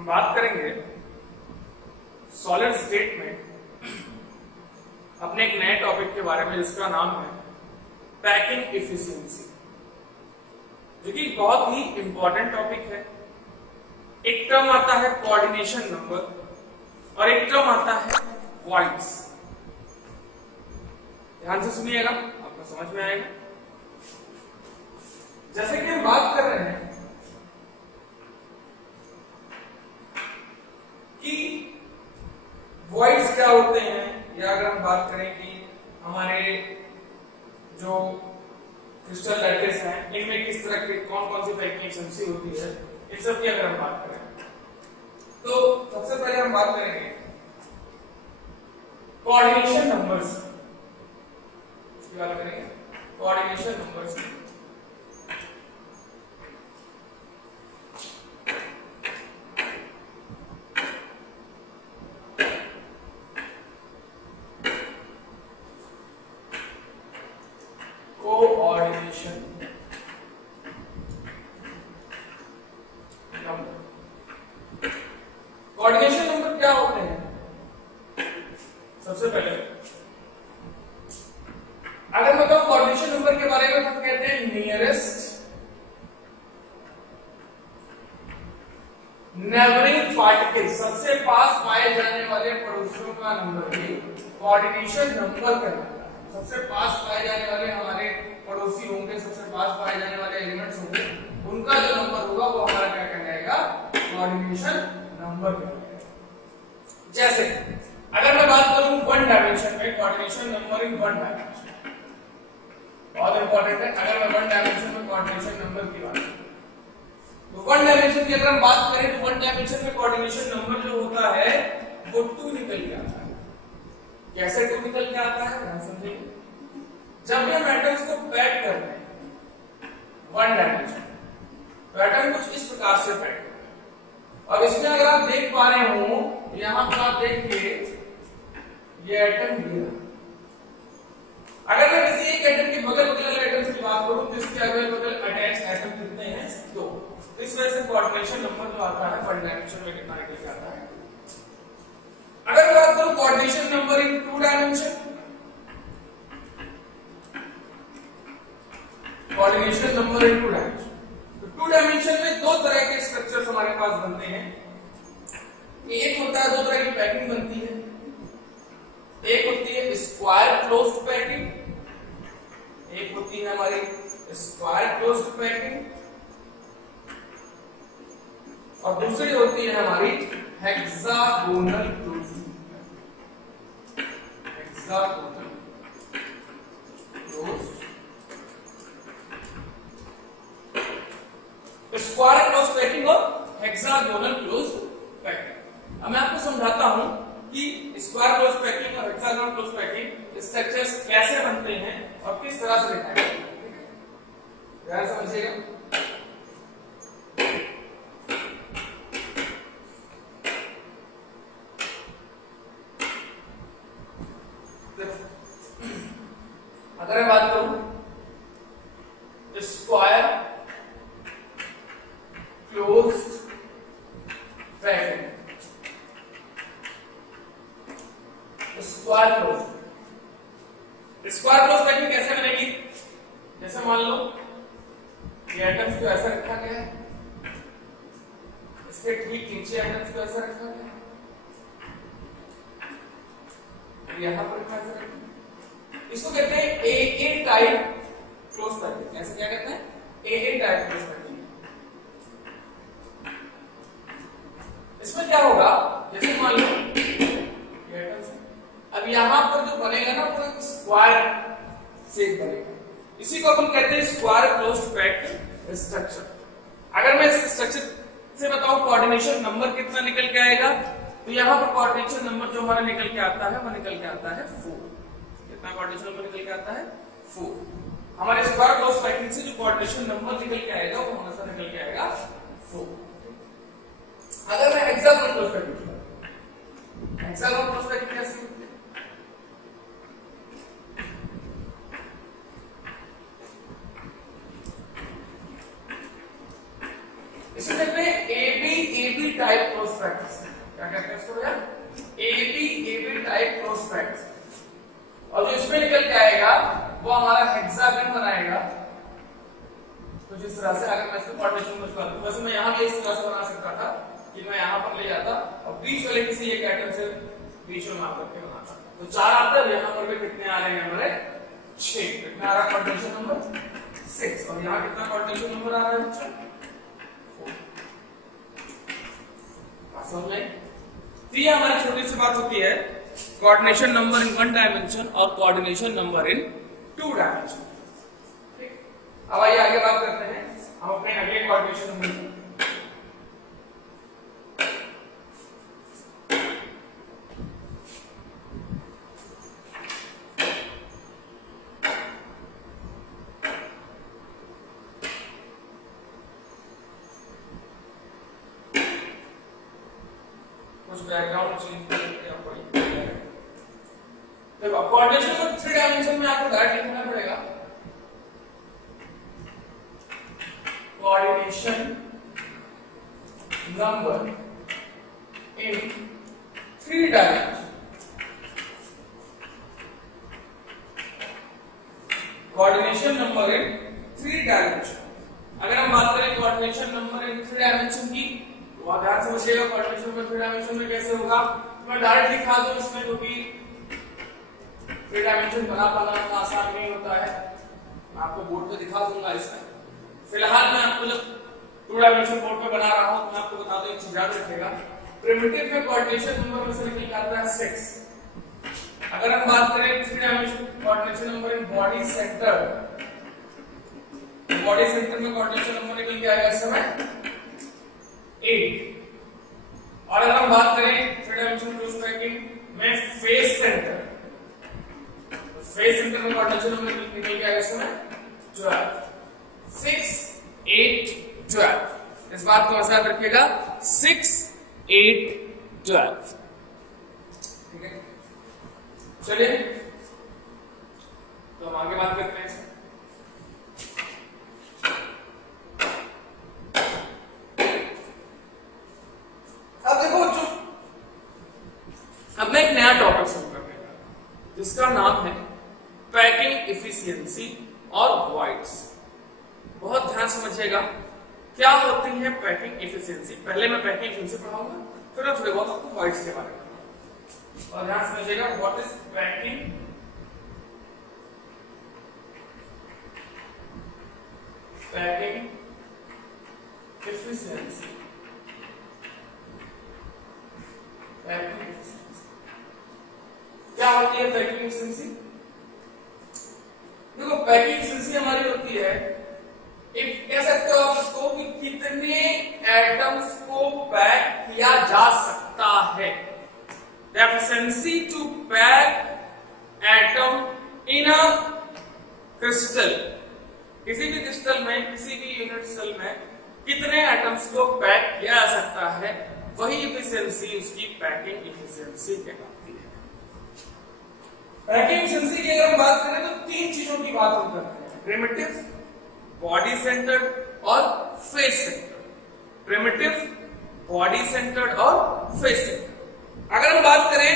हम बात करेंगे सॉलिड स्टेट में अपने एक नए टॉपिक के बारे में जिसका नाम है पैकिंग इफिशिएंसी, जो कि बहुत ही इंपॉर्टेंट टॉपिक है। एक टर्म आता है कोऑर्डिनेशन नंबर और एक टर्म आता है वॉइड्स। ध्यान से सुनिएगा, आपको समझ में आएगा। जैसे कि हम बात कर रहे हैं कि वॉइड्स क्या होते हैं, या अगर हम बात करें कि हमारे जो क्रिस्टल लैटिस हैं इनमें किस तरह की कौन कौन सी पैकिंग एफिशिएंसी होती है, इन सब की अगर हम बात करें तो सबसे पहले हम बात करेंगे कोऑर्डिनेशन नंबर्स की बात करेंगे। Coordination numbers coordination number, coordination number क्या होते हैं? सबसे पहले अगर बताओ कोऑर्डिनेशन नंबर के बारे में हम कहते हैं नियरेस्ट नेबरिंग पार्टिकल, सबसे पास पाए जाने वाले पड़ोसियों का नंबर ही कोऑर्डिनेशन नंबर कहलाता है। सबसे पास पाए जाने वाले हमारे पड़ोसी होंगे, सबसे पास पाए जाने वाले एलिमेंट्स होंगे, उनका जो नंबर होगा वो हमारा क्या कहलाएगा? कोऑर्डिनेशन नंबर कहलाएगा। जैसे अगर मैं बात करूं वन डायमेंशन में coordination number in one dimension, बहुत इंपॉर्टेंट है। अगर मैं वन डायमेंशन में कोऑर्डिनेशन नंबर की बात करूं तो वन डायमेंशन की अगर हम बात करें तो वन डायमेंशन में कोऑर्डिनेशन नंबर जो होता है वो 2 निकल के आता है। कैसे 2 निकल के आता है ध्यान समझिए। जब हम एटम्स को पैक कर रहे हैं वन डायमेंशन, तो एटम कुछ इस प्रकार से पैक करते हैं। और इसमें अगर आप देख पा रहे हो, यहां पर आप देखिए ये एटम ये, अगर मैं किसी एक एटम के बगल बगल वाले एटम्स की बात करूं तो इसके अगल बगल अटैच एटम कितने हैं? 2। इस वजह से कोऑर्डिनेशन नंबर जो आता है वन डायमेंशन में कितना निकल के आता है। अगर मैं बात करूं coordination number in 2 dimension, coordination number in 2 dimension, तो 2 डायमेंशन में 2 तरह के स्ट्रक्चर्स हमारे पास बनते हैं। एक होता है 2 तरह की पैकिंग बनती है। एक होती है स्क्वायर क्लोज्ड पैकिंग, एक होती है हमारी स्क्वायर क्लोज्ड पैकिंग, और दूसरी होती है हमारी hexagonal closed, hexagonal closed. Square closed packing और हेक्सागोनल क्लोज्ड पैकिंग। अब मैं आपको समझाता हूं कि स्क्वायर क्लोज्ड पैकिंग और हेक्सागोनल क्लोज्ड पैकिंग स्ट्रक्चर्स कैसे बनते हैं और किस तरह से दिखाई देते हैं। ध्यान समझिएगा। अगर मैं बात करूं square closed packing, square closed packing कैसे बनेगी? जैसे मान लो ये एटम्स को ऐसा रखा गया है, इसके ठीक नीचे एटम्स को ऐसा रखा गया है, यहां पर ऐसा रखा गया। इसको कहते हैं AA टाइप क्लोज पैकिंग। ऐसे क्या कहते हैं? AA type close packing. इसमें क्या होगा, जैसे मान लो ये एटम्स है, अब यहां पर जो बनेगा ना वो एक स्क्वायर शेप बनेगा। इसी को अपन कहते हैं स्क्वायर क्लोज्ड पैक्ड स्ट्रक्चर। अगर मैं इस स्ट्रक्चर से बताऊं कोऑर्डिनेशन नंबर कितना निकल के आएगा, तो यहां पर कोऑर्डिनेशन नंबर जो हमारा निकल के आता है वो निकल के आता है 4। कितना कोऑर्डिनेशन नंबर निकल के आता है? 4। हमारे स्क्वायर क्लोज्ड पैकिंग से जो कोऑर्डिनेशन नंबर निकल के आएगा वो हमारा निकल के आएगा 4। अगर मैं हेक्सागोनल क्लोज्ड पैकिंग की बात करूं, हेक्सागोनल क्लोज्ड पैकिंग कैसे होती है? इसमें कहते हैं AB टाइप क्लोज प्रैक्टिस। क्या कहते हैं इसको भैया? AB type close practice. और जो इसमें निकल के आएगा वो हमारा हेक्सागन बनाएगा। तो जिस तरह से अगर मैं इसको कोऑर्डिनेशन यूज करता हूं, वैसे मैं यहां भी इस तरह से बना सकता था कि मैं यहां पर ले जाता और बीच वाले किसी एक एटम से बीच में मार करके बनाता। तो 4 आता है, यहां पर भी कितने आ रहे हैं हमारे 6। कितना आ रहा है कोऑर्डिनेशन नंबर 6। और यहां कितना कोऑर्डिनेशन नंबर आ रहा है बच्चा? 4। समझ में? तो ये हमारी छोटी सी बात होती है कोऑर्डिनेशन नंबर इन 1 डायमेंशन और कोऑर्डिनेशन नंबर इन 2 डायमेंशन। अब आइए आगे बात करते हैं हम अपने अगले कोऑर्डिनेशन नंबर की। कुछ बैकग्राउंड चेंज करके आप पढ़िए। देखो कोऑर्डिनेशन नंबर 3 डायमेंशन में आपको डायरेक्ट लिखना पड़ेगा coordination number in 3 dimension। coordination number in 3 dimension। अगर हम बात करें coordination number in 3 dimension की, तो आप ध्यान समझिएगा coordination number 3 dimension में कैसे होगा। तो मैं डायरेक्ट दिखा दूं इसमें, क्योंकि 3 dimension बना पाना आसान नहीं होता है। मैं आपको बोर्ड पे दिखा दूंगा इसमें। फिलहाल मैं आपको जब 2 डायमेंशन बोर्ड पे बना रहा हूं तो मैं आपको बता दूं, एक चीज याद रखिएगा, प्रिमिटिव में कोऑर्डिनेशन नंबर में से निकल के आता है 6। अगर हम बात करें 3 dimension coordination number in body centre, body centre में कोऑर्डिनेशन नंबर निकल के आएगा इस समय 8। और अगर हम बात करें 3 डायमेंशन क्लोज पैकिंग में फेस सेंटर, तो फेस सेंटर में कोऑर्डिनेशन नंबर निकल के आएगा इस समय 12। 6, 8, 12। इस बात को याद रखिएगा, 6, 8, 12। ठीक है, चलिए तो हम आगे बात करते हैं। अब देखो जो अब मैं एक नया टॉपिक शुरू करने जा रहा हूं जिसका नाम है पैकिंग एफिशिएंसी और वॉइड्स। बहुत ध्यान समझिएगा क्या होती है पैकिंग एफिशिएंसी। पहले मैं पैकिंग एफिशिएंसी पढ़ाऊंगा, फिर मैं थोड़े बहुत आपको वॉइड्स के बारे में बताऊंगा। और ध्यान समझिएगा व्हाट इज पैकिंग एफिशिएंसी। क्या होती है पैकिंग एफिशिएंसी? देखो पैकिंग एफिशिएंसी हमारी होती है, एक कह सकते हो आप इसको कि कितने एटम्स को पैक किया जा सकता है। The efficiency to pack atom in a crystal। किसी भी क्रिस्टल में, किसी भी यूनिट सेल में कितने एटम्स को पैक किया जा सकता है, वही एफिशिएंसी उसकी पैकिंग एफिशिएंसी कहलाती है। पैकिंग एफिशिएंसी की अगर हम बात करें तो 3 चीजों की बात हम करते हैं, प्रिमिटिव, बॉडी सेंटर्ड और face centred. Primitive, body centred और फेस सेंटर्ड। अगर हम बात करें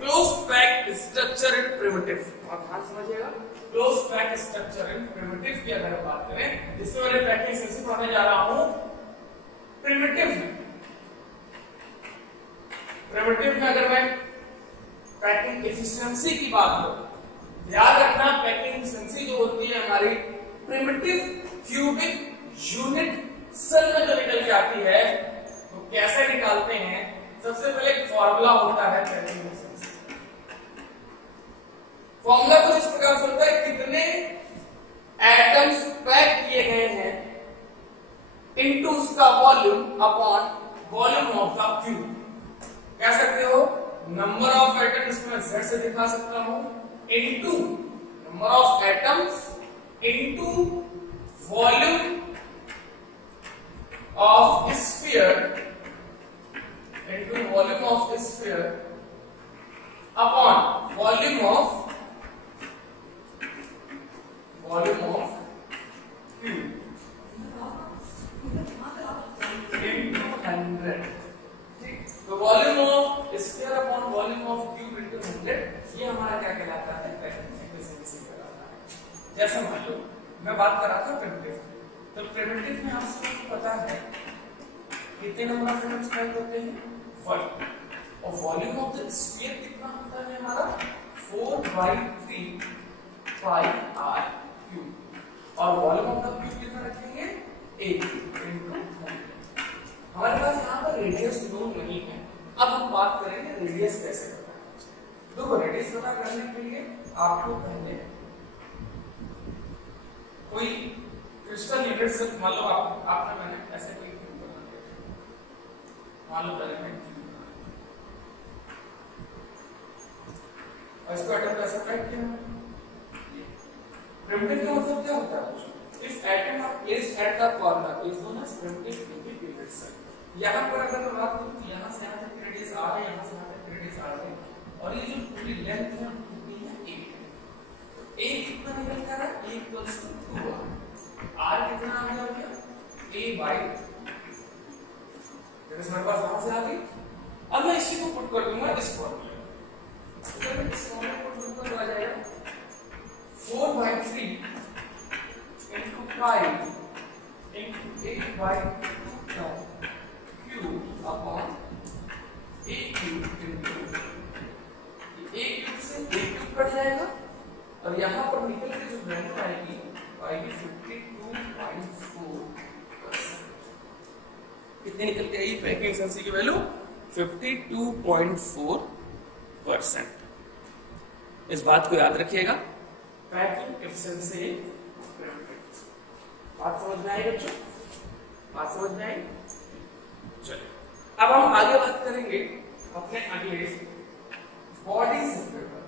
close packed structure in primitive, आप ध्यान समझिएगा, close packed structure in primitive की अगर बात करें, जिसमें मैंने पैकिंग एफिशिएंसी पढ़ने जा रहा हूं प्रिमिटिव में। प्रिमिटिव में अगर मैं पैकिंग एफिशिएंसी की बात करूं, याद रखना पैकिंग एफिशिएंसी जो होती है हमारी प्रिमिटिव क्यूबिक यूनिट सेल में जो निकल के आती है, तो कैसे निकालते हैं? सबसे पहले एक फॉर्मूला होता है पैकिंग एफिशिएंसी। फॉर्मूला कुछ इस प्रकार से होता है, कितने एटम्स पैक किए गए हैं इनटू उसका volume upon volume of the cube. कह सकते हो नंबर ऑफ एटम्स इसमें z से दिखा सकता हूं, into number of atoms into volume of sphere, into volume of sphere upon volume of cube into 100। Volume of tube into 100, ये हमारा क्या कहलाता है, पैकिंग एफिशिएंसी कहलाता है। जैसे मान लो मैं बात कर रहा था प्रिमिटिव, तो प्रिमिटिव में आप सबको पता है कितने नंबर ऑफ एटम्स पैक होते हैं, 1, और वॉल्यूम ऑफ द स्फीयर कितना होता है हमारा, 4/3 पाई r क्यूब, और वॉल्यूम ऑफ द क्यूब कितना रखेंगे, 8 इनटू 100। हमारे पास यहाँ पर रेडियस नोन नहीं है। अब हम बात करेंगे रेडियस कैसे पता है। देखो रेडियस पता करने के लिए आपको पहले कोई क्रिस्टल यूनिट से, मान लो आपने मैंने ऐसे कोई क्यूब बना दिया, मान लो पहले मैं क्यूब बना, और इसको एटम कैसे पैक किया। प्रिमिटिव का मतलब क्या होता है, if atom are placed at the corner is known as primitive integrated cell. यहाँ पर अगर मैं बात करूं तो यहाँ से यहाँ तक रेडियस r है, यहाँ से यहाँ तक रेडियस r है, और ये जो पूरी लेंथ है कितनी है, 8 है। तो a कितना निकल कर रहा है, a equals to 2r, r कितना आ गया, a बाय, रेडियस मेरे पास कहां से आ गई। अब मैं इसी को पुट कर दूंगा इस फॉर्मूले में, तो मैं इस फॉर्मूले को पुट कर आ जाएगा 4/3 into 5 into 8/2 cube upon a cube into a cube से a क्यूब कट जाएगा, और यहाँ पर निकल के जो वैल्यू आएगी 52.4%। कितनी निकल के आई पैकिंग एफिशिएंसी की वैल्यू, 52.4%। इस बात को याद रखिएगा, पैकिंग एफिशिएंसी। बात समझ में आई बच्चों, बात समझ में आई। चलिए अब हम आगे बात करेंगे अपने अगले बॉडी सेंटर पर।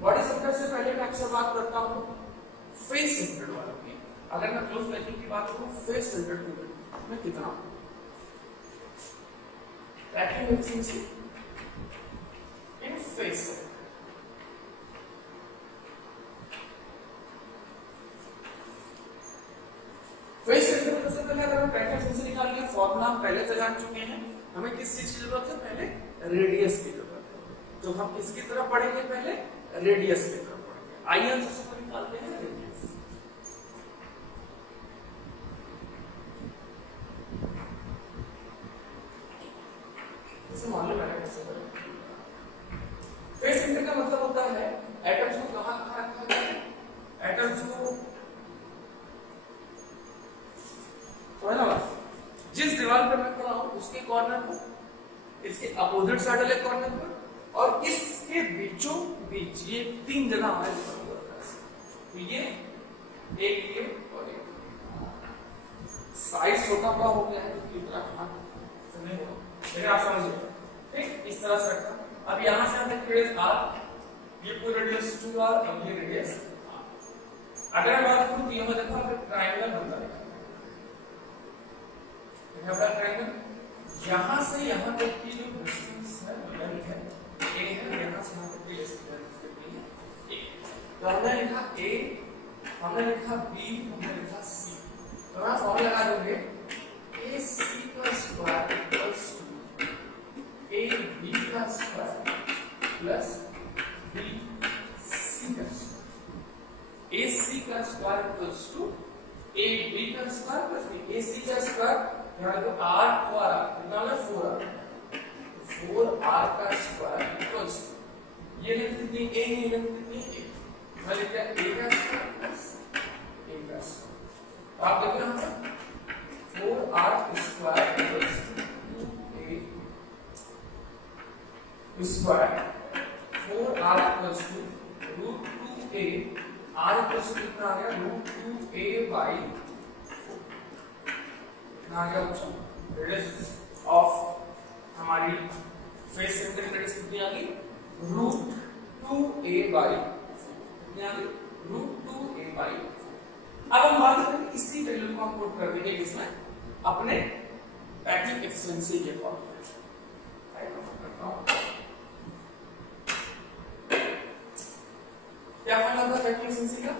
बॉडी सेंटर से पहले मैं अक्सर बात करता हूं फेस सेंटर वालों की। अगर मैं क्लोज पैकिंग की बात करूं, फेस सेंटर में कितना पैकिंग एफिशिएंसी इन फेस सेंटर। फेस सेंटर में सबसे पहले अगर हम पैकिंग एफिशिएंसी निकाल लिया, फॉर्मूला हम पहले से जान चुके हैं। हमें किस चीज की जरूरत है, पहले रेडियस की जरूरत है। तो हम किसकी तरफ पढ़ेंगे, पहले रेडियस की तरफ पढ़ेंगे। आइए हम सबसे पहले निकालते हैं रेडियस। इसे मान लो मैंने कैसे करें। फेस सेंटर का मतलब होता है एटम्स को कहां कहां रखा गया है, एटम्स को जिस दीवार पर मैं खड़ा हूं उसके कॉर्नर पर, इसके अपोजिट साइड वाले कॉर्नर पर, और इसके बीचों बीच, ये 3 जगह हमारे ऊपर होता है। तो ये एक और एक साइज छोटा बड़ा हो गया है, तो इतना नहीं होगा, लेकिन आप समझिए ठीक इस तरह से रखा। अब यहां से हम रेडियस r, ये पूरी रेडियस 2r, अब ये रेडियस r। अगर मैं बात करूं तो यहां देखो ट्रायंगल बनता है, यहां से यहां तक की जो डिस्टेंस है लेंथ है a है, यहां से यहां तक की डिस्टेंस कितनी है, a। तो हमने लिखा a, हमने लिखा b, हमने लिखा c। तो हम फॉर्मूला लगा देंगे ac का स्क्वायर इक्वल्स टू ab का स्क्वायर प्लस bc का स्क्वायर। ac का स्क्वायर इक्वल्स टू ab का स्क्वायर प्लस b। ac का स्क्वायर यहाँ तो r को r कितना है, 4r, 4r का स्क्वायर इक्वल्स ये लेंथ कितनी, a ये लेंथ कितनी, a। मैं लिख दिया a का स्क्वायर प्लस a का स्क्वायर। तो आप देखो यहाँ पर 4r square equals to a square, 4r equals to √2a, r equals to कितना आ गया, √2a बाई आ गया बच्चों। रेडियस ऑफ हमारी फेस सेंटर की रेडियस कितनी आ गई, √2a बाई, कितनी आ गई, √2a बाई। अब हम बात करें इसी वैल्यू को हम पुट कर देंगे इसमें अपने पैकिंग एफिशिएंसी के फॉर्मूले। क्या फॉर्मूला था पैकिंग एफिशिएंसी का,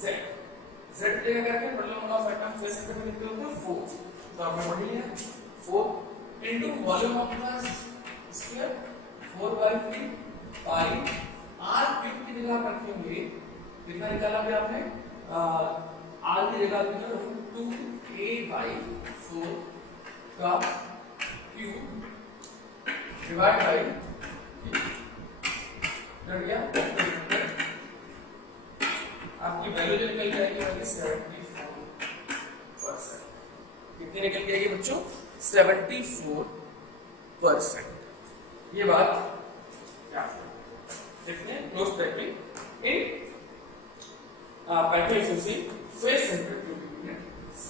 z। z लेकर करके volume of atom face centre में लिखते होते हैं 4। तो आपने पढ़ लिया 4 into volume of the sphere 4/3 pi r cube की जगह आप रखेंगे, कितना निकाला अभी आपने, r की जगह √2a/4 का क्यूब डिवाइड बाई क्या आपकी वैल्यू जो निकल जाएगी 74%। कितनी निकल जाएगी बच्चों, 74%। ये बात क्या देखते हैं, no stepping in pattern using face centre cubic networks.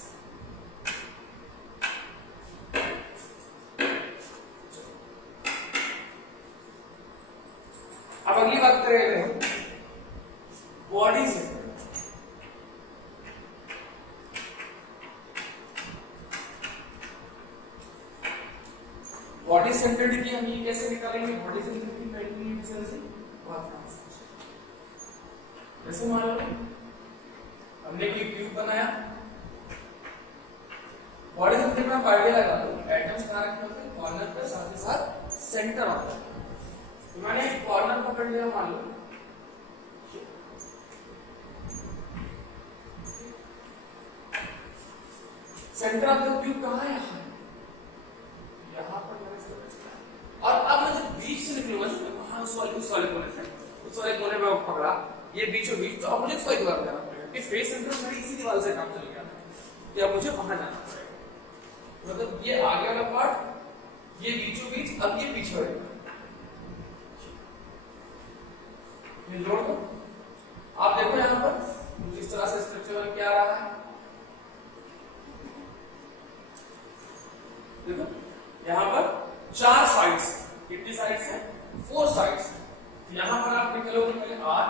अब अगली बात करेंगे बॉडी सेंटर। बॉडी सेंटर्ड की हम ये कैसे निकालेंगे, बॉडी सेंटर्ड की वैल्यू से जैसे मान लो हमने एक क्यूब बनाया, बॉडी सेंटर में आप आइडिया लगा लो, एटम्स कहां रखे होते हैं, कॉर्नर पे, साथ ही साथ सेंटर होता है। तो मैंने एक कॉर्नर पकड़ लिया, मान लो सेंटर ऑफ द क्यूब कहां है, यहाँ पर मैंने इसको रखा, और अब मैं जब बीच से निकलूंगा तो वहां उस वाले कोने पे पकड़ा, ये बीचों बीच, तो अब मुझे इसको एक बार करना पड़ेगा कि फेस सेंटर मेरी इसी दीवार से काम चल गया कि अब मुझे वहां जाना पड़ेगा, मतलब ये आगे वाला पार्ट, ये बीचों बीच, अब ये पीछे वाला, ये जोड़ दो। आप देखो यहाँ पर इस तरह से स्ट्रक्चर क्या आ रहा है, देखो यहाँ पर 4 साइड्स, कितनी साइड्स है, 4 साइड्स। यहाँ पर आप निकलोगे पहले R,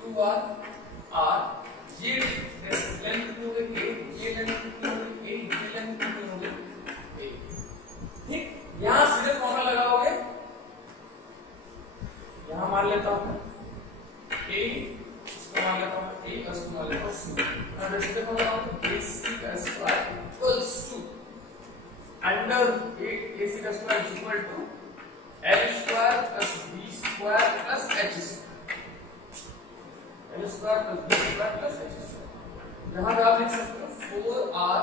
2R, R, ये लेंथ कितनी होगी A, ये लेंथ कितनी होगी A, ये लेंथ कितनी होगी A, ठीक। यहाँ सीधे फॉर्मूला लगाओगे, यहाँ मान लेता हूँ A, इसको मान लेता हूँ A, इसको मान लेता हूँ C, और सीधे फॉर्मूला लगाओगे AC का square equals to under AC का square is equal to L square plus B square plus H square, L square plus B square plus H square. यहाँ पे आप लिख सकते हो 4R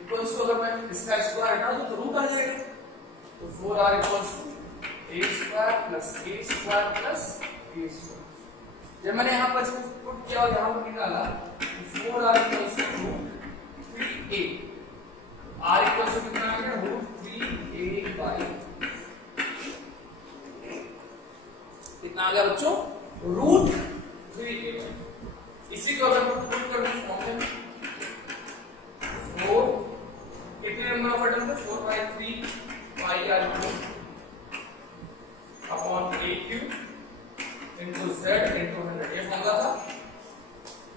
इक्वल्स टू, अगर मैं इसका स्क्वायर हटाऊं तो रूट आ जाएगा, तो 4R equals to A square plus A square plus A square. जब मैंने यहाँ पर इसको पुट किया और यहाँ पर निकाला, 4R equals to √3a, R equal to कितना आ गया, √3a/, कितना आ गया बच्चों, √3a। इसी को अगर मैं पुट कर दूं फॉर्म में, 4 कितने नंबर ऑफ एटम्स है, 4/3 पाई r upon a cube into z into 100, ये फॉर्मूला था।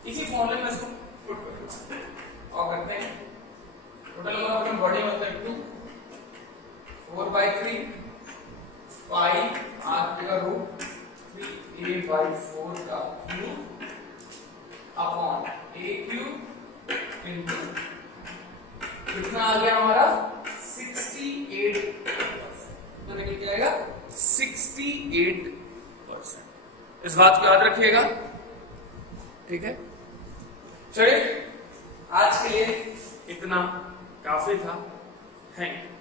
इसी फॉर्मूले में इसको पुट कर दूं और करते हैं, total number of atom body में होता है 2, 4/3 पाई r का √3a/4 का cube upon a cube into कितना आ गया हमारा 68%, तो निकल के आएगा 68%। इस बात को याद रखिएगा, ठीक है। चलिए आज के लिए इतना काफी था, थैंक यू।